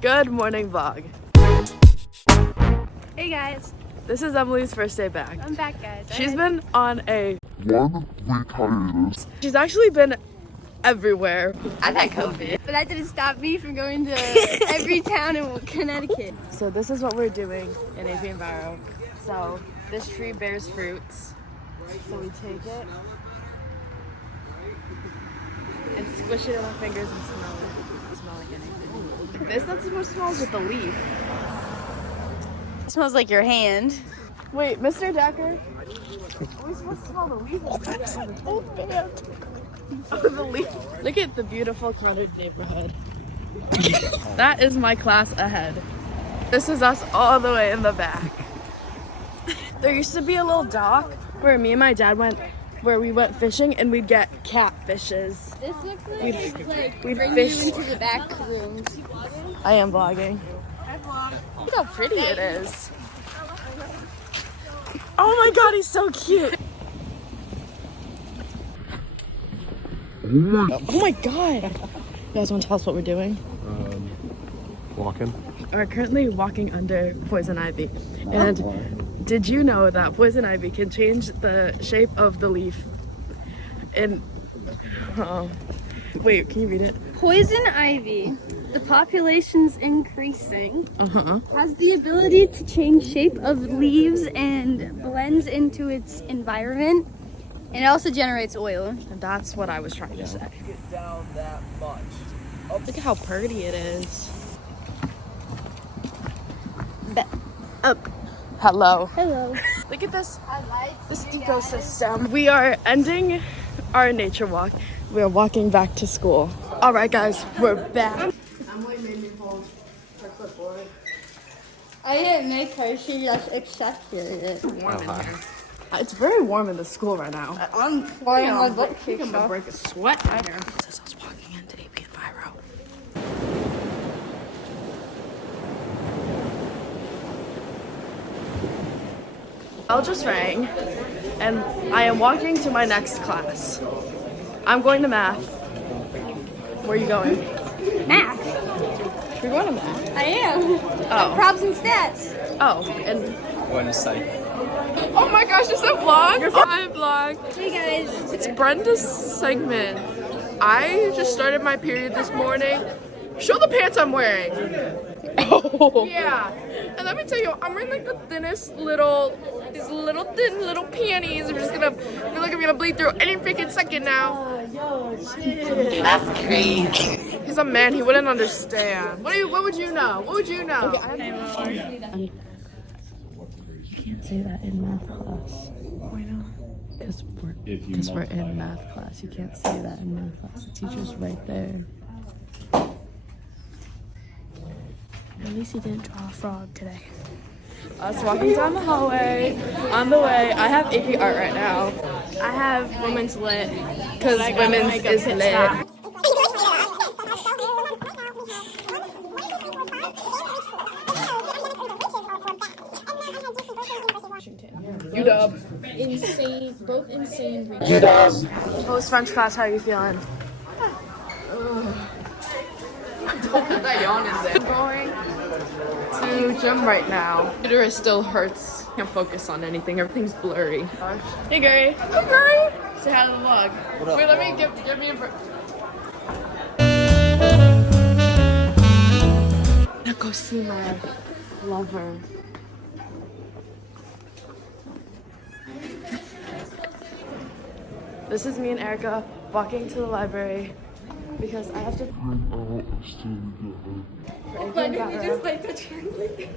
Good morning vlog. Hey guys, This is Emily's first day back. I'm back guys. She's been on a 1 week hiatus. She's actually been everywhere. I've had COVID. But that didn't stop me from going to every town in Connecticut. So this is what we're doing in AP Enviro. So this tree bears fruits. So we take it and squish it in our fingers and smell it. Smell like anything. This not supposed to smell with the leaf. It smells like your hand. Wait, Mr. Decker? Are we supposed to smell the leaf? Oh, man. Oh, the leaf. Look at the beautiful cluttered neighborhood. That is my class ahead. This is us all the way in the back. There used to be a little dock where me and my dad went, where we went fishing and we'd get catfishes. This looks like We'd bring fish. you into the back rooms. I am vlogging. Look how pretty it is. Oh my god, he's so cute. Oh my god. You guys want to tell us what we're doing? Walking. We're currently walking under poison ivy. And did you know that poison ivy can change the shape of the leaf? And wait, can you read it? Poison ivy, the population's increasing, Uh-huh. has the ability to change shape of leaves and blends into its environment. And it also generates oil. And that's what I was trying to say. Get down that much. Oh, look at how pretty it is. Hello. Hello. Look at this ecosystem. We are ending our nature walk. We are walking back to school. All right, guys, we're back. Emily made me hold her clipboard. I didn't make her, she just accepted it. Warm in here. It's very warm in the school right now. I'm flying my butt I'm gonna break a sweat in here. This is us walking into AP Enviro. Bell just rang, and I am walking to my next class. I'm going to math. Where are you going? Math. You're going to math. I am. Oh. Probs and stats. Oh, and Going to psych. oh my gosh, it's a vlog. Hi, vlog. Hey guys. It's Brenda's segment. I just started my period this morning. Show the pants I'm wearing. Oh. Yeah. And let me tell you, I'm wearing like the thinnest these little thin little panties. I'm just gonna feel like I'm gonna bleed through any freaking second now. That's crazy. He's a man, he wouldn't understand. What would you know? What would you know? You can't say that in math class. Why not? Because we're in math class. You can't say that in math class. The teacher's right there. At least he didn't draw a frog today. Us walking down the hallway. On the way, I have AP art right now. I have women's lit. Because women's is lit. UW. Insane, both insane. Post French class, how are you feeling? Don't put that yawn in there. I'm going to gym right now. Uterus still hurts. Can't focus on anything. Everything's blurry. Hey Gary. Hey Gary. Say hi to the vlog. What up, Wait, let me vlog? give me a break. I'm gonna go see my lover. This is me and Erica walking to the library because I have to. Bring out a student. Why did you just like to translate?